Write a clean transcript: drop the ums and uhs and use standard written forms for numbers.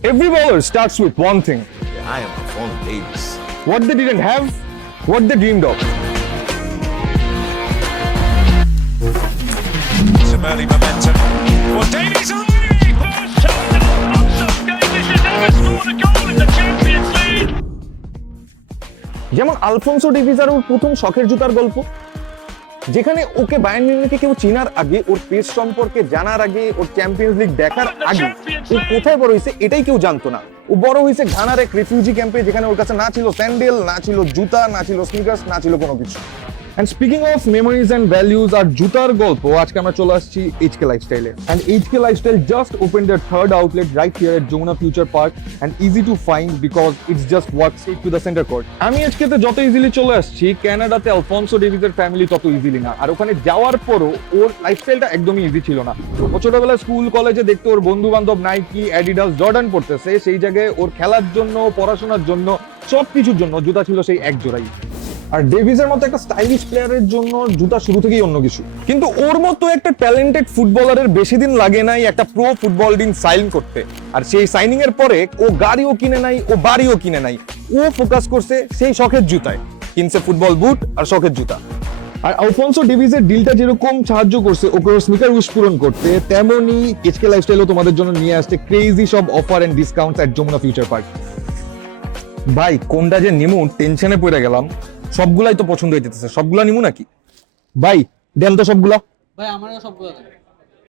Every bowler starts with one thing. I am Alphonso Davies. What they didn't have, what they dreamed of. Some early momentum. Well, Davies away! First time that Alphonso Davies has ever scored a goal in the Champions League. যেমন Alphonso Davies আর ওর প্রথম শখের জুতার গল্প, যেখানে ওকে Bayern মিউনিখকে কেউ চেনার আগে, ওর pace সম্পর্কে জানার আগে, ওর চ্যাম্পিয়ন্স লিগ দেখার আগে ও কোথায় বড় হয়েছে এটাই কেউ জানতো না। ও বড় হয়েছে ঘানার এক রেফিউজি ক্যাম্পে, যেখানে ওর কাছে না ছিল স্যান্ডেল, না ছিল জুতা, না ছিল স্নিকার্স, না ছিল কোনো কিছু। And speaking of memories and values আর জুতার গল্প, আজকে আমরা চলে আসছি HK Lifestyle-এ। And HK Lifestyle just opened their third outlet right here at Jomuna Future Park and easy to find because it's just walk straight to the center court. আমি HK-তে যত easily চলে আসছি, কানাডাতে আলফোনসো ডেভিসের ফ্যামিলি তত easily না। আর ওখানে যাওয়ার পরও ওর লাইফস্টাইলটা একদমই ইজি ছিল না। ও ছোটবেলায় স্কুল কলেজে দেখতে ওর বন্ধু বান্ধব নাইকি, অ্যাডিডাস, জর্ডান পড়তেছে, সেই জায়গায় ওর খেলার জন্য, পড়াশোনার জন্য, সব কিছুর জন্য জুতা ছিল সেই এক জোড়াই। আর ডেভিসের মতো একটা স্টাইলিশ প্লেয়ারের জন্য জুতা শুরু থেকেই অন্য কিছু। কিন্তু ওর মতো একটা ট্যালেন্টেড ফুটবলারের বেশি দিন লাগে নাই একটা প্রো ফুটবল টিম সাইন করতে। আর সেই সাইনিং এর পরে ও গাড়িও কিনে নাই, ও বাড়িও কিনে নাই, ও ফোকাস করছে সেই শখের জুতায়, কিনছে ফুটবল বুট আর শখের জুতা। আর আলফোনসো ডেভিসের ডিলটা যেরকম সাহায্য করছে ওকে ওর স্নিকার উইশ পূরণ করতে, তেমনই HK লাইফস্টাইলও তোমাদের জন্য নিয়ে আসছে ক্রেজি সব offer and discounts at Jamuna Future Park. ভাই কোনটা যে নিমু টেনশনে পড়ে গেলাম। সবগুলাই তো পছন্দ হইতেছে, সবগুলা নিমু নাকি? ভাই দেন তো সবগুলা। ভাই আমারও সবগুলো দেন।